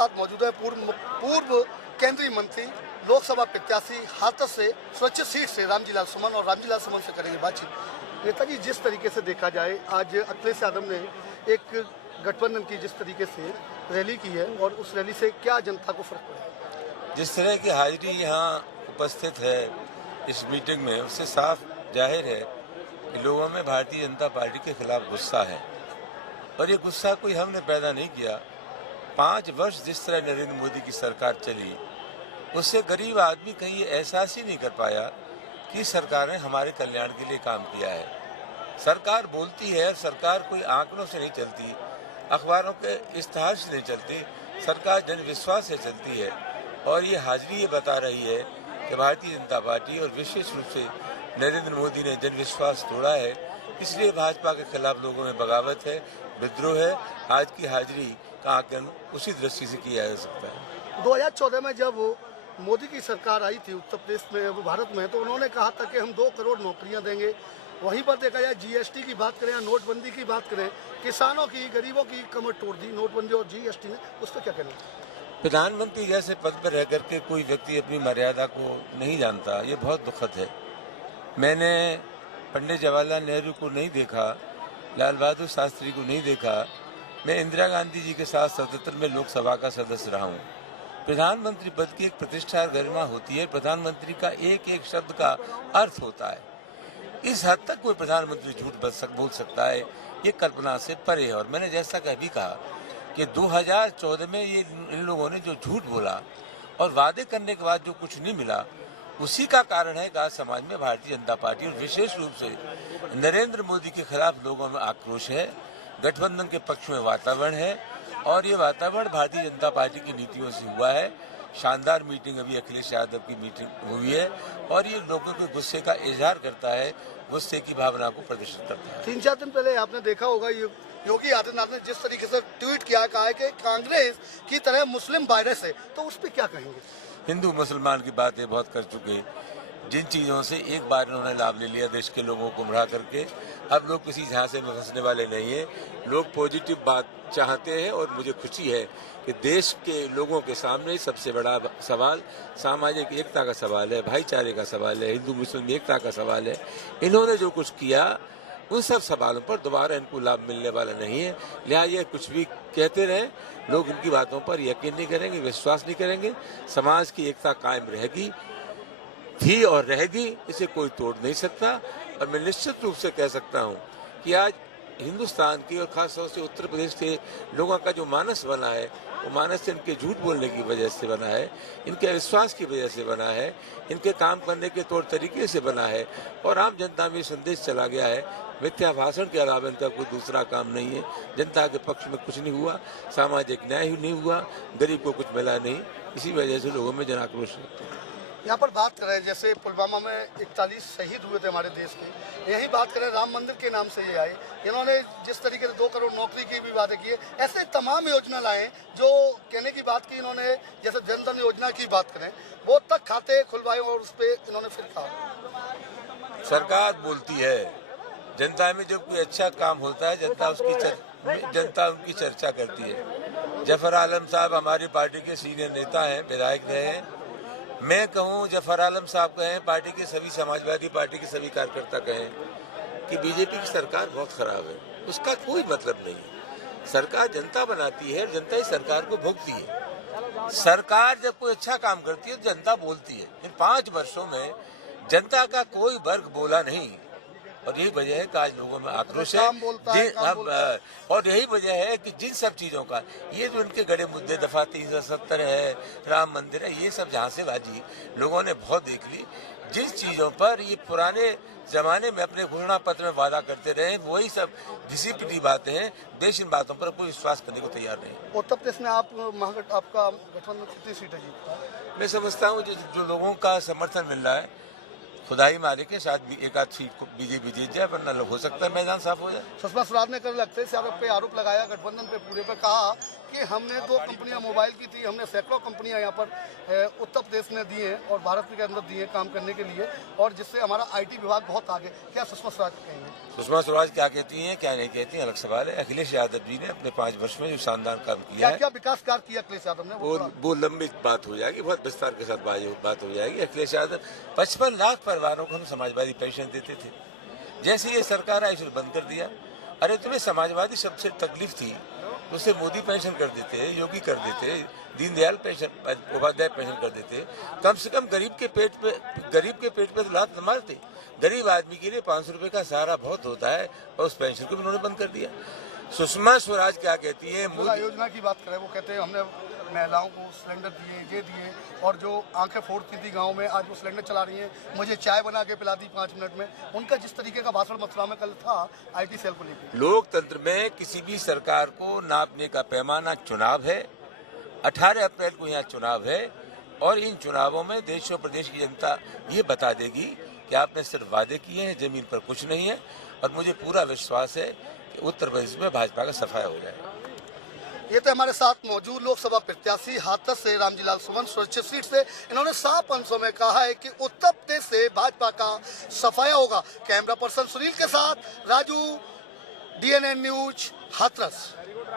साथ मौजूद है पूर्व केंद्रीय मंत्री लोकसभा प्रत्याशी हाथरस से स्वच्छ सीट से रामजीलाल सुमन, और रामजीलाल सुमन से करेंगे बातचीत। नेताजी, जिस तरीके से देखा जाए आज अखिलेश यादव ने एक गठबंधन की जिस तरीके से रैली की है, और उस रैली से क्या जनता को फर्क पड़ा? जिस तरह की हाजिरी यहाँ उपस्थित है इस मीटिंग में, उससे साफ जाहिर है कि लोगों में भारतीय जनता पार्टी के खिलाफ गुस्सा है। और ये गुस्सा कोई हमने पैदा नहीं किया। 5 वर्ष जिस तरह नरेंद्र मोदी की सरकार चली, उससे गरीब आदमी कहीं ये एहसास ही नहीं कर पाया कि सरकार ने हमारे कल्याण के लिए काम किया है। सरकार बोलती है, सरकार कोई आंकड़ों से नहीं चलती, अखबारों के इश्तहार से नहीं चलती, सरकार जनविश्वास से चलती है। और ये हाजिरी ये बता रही है कि भारतीय जनता पार्टी और विशेष रूप से नरेंद्र मोदी ने जनविश्वास तोड़ा है, इसलिए भाजपा के खिलाफ लोगों में बगावत है, विद्रोह है। आज की हाजिरी का आकलन उसी दृष्टि से किया जा सकता है। 2014 में जब मोदी की सरकार आई थी उत्तर प्रदेश में, भारत में, तो उन्होंने कहा था कि हम 2 करोड़ नौकरियां देंगे। वहीं पर देखा जाए जीएसटी की बात करें या नोटबंदी की बात करें, किसानों की, गरीबों की कमर तोड़ दी नोटबंदी और जीएसटी ने। उस पर क्या कहना? प्रधानमंत्री जैसे पद पर रह करके कोई व्यक्ति अपनी मर्यादा को नहीं जानता, ये बहुत दुखद है। मैंने पंडित जवाहरलाल नेहरू को नहीं देखा, लाल बहादुर शास्त्री को नहीं देखा। मैं इंदिरा गांधी जी के साथ 77 में लोकसभा का सदस्य रहा हूँ। प्रधानमंत्री पद की एक प्रतिष्ठा और गरिमा होती है। प्रधानमंत्री का एक एक शब्द का अर्थ होता है। इस हद तक कोई प्रधानमंत्री झूठ बोल सकता है, ये कल्पना से परे है। और मैंने जैसा कभी कहा कि 2014 में ये इन लोगों ने जो झूठ बोला और वादे करने के बाद जो कुछ नहीं मिला, उसी का कारण है कि आज समाज में भारतीय जनता पार्टी और विशेष रूप से नरेंद्र मोदी के खिलाफ लोगों में आक्रोश है, गठबंधन के पक्ष में वातावरण है। और ये वातावरण भारतीय जनता पार्टी की नीतियों से हुआ है। शानदार मीटिंग अभी अखिलेश यादव की मीटिंग हुई है, और ये लोगों के गुस्से का इजहार करता है, गुस्से की भावना को प्रदर्शित करता है। 3-4 दिन पहले आपने देखा होगा योगी आदित्यनाथ ने जिस तरीके से ट्वीट किया, कहा है कि कांग्रेस की तरह मुस्लिम वायरस है, तो उस पर क्या कहेंगे? हिंदू मुसलमान की बातें बहुत कर चुके। जिन चीज़ों से एक बार उन्होंने लाभ ले लिया देश के लोगों को गुमराह करके, अब लोग किसी झांसे में फंसने वाले नहीं है। लोग पॉजिटिव बात चाहते हैं, और मुझे खुशी है कि देश के लोगों के सामने सबसे बड़ा सवाल सामाजिक एकता का सवाल है, भाईचारे का सवाल है, हिंदू मुस्लिम एकता का सवाल है। इन्होंने जो कुछ किया, उन सब सवालों पर दोबारा इनको लाभ मिलने वाला नहीं है। लिहाजा ये कुछ भी कहते रहे, लोग इनकी बातों पर यकीन नहीं करेंगे, विश्वास नहीं करेंगे। समाज की एकता कायम रहेगी, थी और रहेगी, इसे कोई तोड़ नहीं सकता। और मैं निश्चित रूप से कह सकता हूँ कि आज हिंदुस्तान की और खासतौर से उत्तर प्रदेश के लोगों का जो मानस बना है, वो मानस इनके झूठ बोलने की वजह से बना है, इनके अविश्वास की वजह से बना है, इनके काम करने के तौर तरीके से बना है। और आम जनता में संदेश चला गया है, मिथ्या भाषण के अलावा इनका कोई दूसरा काम नहीं है। जनता के पक्ष में कुछ नहीं हुआ, सामाजिक न्याय ही नहीं हुआ, गरीब को कुछ मिला नहीं। इसी वजह से लोगों में जन आक्रोश है। यहाँ पर बात करें, जैसे पुलवामा में 41 शहीद हुए थे हमारे देश के, यही बात करें राम मंदिर के नाम से ये आए। इन्होंने जिस तरीके से 2 करोड़ नौकरी की भी वादे किए, ऐसे तमाम योजना लाए जो कहने की बात की इन्होंने, जैसे जनधन योजना की बात करें, वो तक खाते खुलवाए, और उस पर इन्होंने फिर कहा। सरकार बोलती है, जनता में जब कोई अच्छा काम होता है जनता उनकी चर्चा करती है। जफर आलम साहब हमारी पार्टी के सीनियर नेता हैं, विधायक रहे हैं। मैं कहूं, जफर आलम साहब कहें, पार्टी के सभी समाजवादी पार्टी के सभी कार्यकर्ता कहें कि बीजेपी की सरकार बहुत खराब है, उसका कोई मतलब नहीं है। सरकार जनता बनाती है और जनता ही सरकार को भोगती है। सरकार जब कोई अच्छा काम करती है तो जनता बोलती है। इन 5 वर्षों में जनता का कोई वर्ग बोला नहीं, और यही वजह है कि आज लोगों में आक्रोश है। और यही वजह है कि जिन सब चीजों का, ये जो उनके गड़े मुद्दे दफा 370 है, राम मंदिर है, ये सब झांसेबाजी लोगों ने बहुत देख ली। जिन चीजों पर ये पुराने जमाने में अपने घोषणा पत्र में वादा करते रहे, वही सब घिसी पिटी बातें हैं। देश इन बातों पर कोई विश्वास करने को तैयार नहीं। उत्तर प्रदेश में आपका गठबंधन कितनी सीटें जीतता? मैं समझता हूँ जो लोगों का समर्थन मिल रहा है, खुदाई मालिक है, शायद एक आध सीट को बीजेपी जीत जाए, वरना हो सकता है मैदान साफ हो जाए। सुषमा स्वराज ने कल अखिलेश यादव पे आरोप लगाया, गठबंधन पे पूरे पे, कहा कि हमने 2 कंपनियां मोबाइल की थी, हमने सैकड़ों कंपनियां यहाँ पर उत्तर प्रदेश ने दी हैं और भारत के अंदर दी है काम करने के लिए, और जिससे हमारा IT विभाग बहुत आगे। क्या सुषमा स्वराज कहेंगे? सुषमा स्वराज क्या कहती हैं क्या नहीं कहती हैं अलग सवाल है। अखिलेश यादव जी ने अपने 5 वर्ष में जो शानदार काम किया क्या है क्या विकास कार्य किया अखिलेश यादव ने वो लंबी बात हो जाएगी, बहुत विस्तार के साथ बात हो जाएगी। अखिलेश यादव 55 लाख परिवारों को हम समाजवादी पेंशन देते थे, जैसे ये सरकार आई उसने बंद कर दिया। अरे तुम्हें समाजवादी शब्द से तकलीफ थी, उससे मोदी पेंशन कर देते, योगी कर देते, दीनदयाल पेंशन उपाध्याय पेंशन कर देते। कम से कम गरीब के पेट पे तो लात न मारते। गरीब आदमी के लिए 500 रुपए का सहारा बहुत होता है और उस पेंशन को भी उन्होंने बंद कर दिया। सुषमा स्वराज क्या कहती है, मोदी योजना की बात करें, वो कहते हैं हमने महिलाओं को सिलेंडर दिए, ये दिए, और जो आंखें फोड़ती थी गांव में आज वो सिलेंडर चला रही हैं, मुझे चाय बना के पिला दी 5 मिनट में। उनका जिस तरीके का भाषण मथुरा में कल था IT सेल को लेकर, लोकतंत्र में किसी भी सरकार को नापने का पैमाना चुनाव है। 18 अप्रैल को यहाँ चुनाव है और इन चुनावों में देश और प्रदेश की जनता ये बता देगी कि आपने सिर्फ वादे किए हैं, जमीन पर कुछ नहीं है। और मुझे पूरा विश्वास है कि उत्तर प्रदेश में भाजपा का सफाया हो जाएगा। ये तो हमारे साथ मौजूद लोकसभा प्रत्याशी हाथरस से रामजीलाल सुमन सुरक्षित सीट से, इन्होंने साफ अंशों में कहा है कि उत्तर प्रदेश से भाजपा का सफाया होगा। कैमरा पर्सन सुनील के साथ राजू, DNN न्यूज, हाथरस।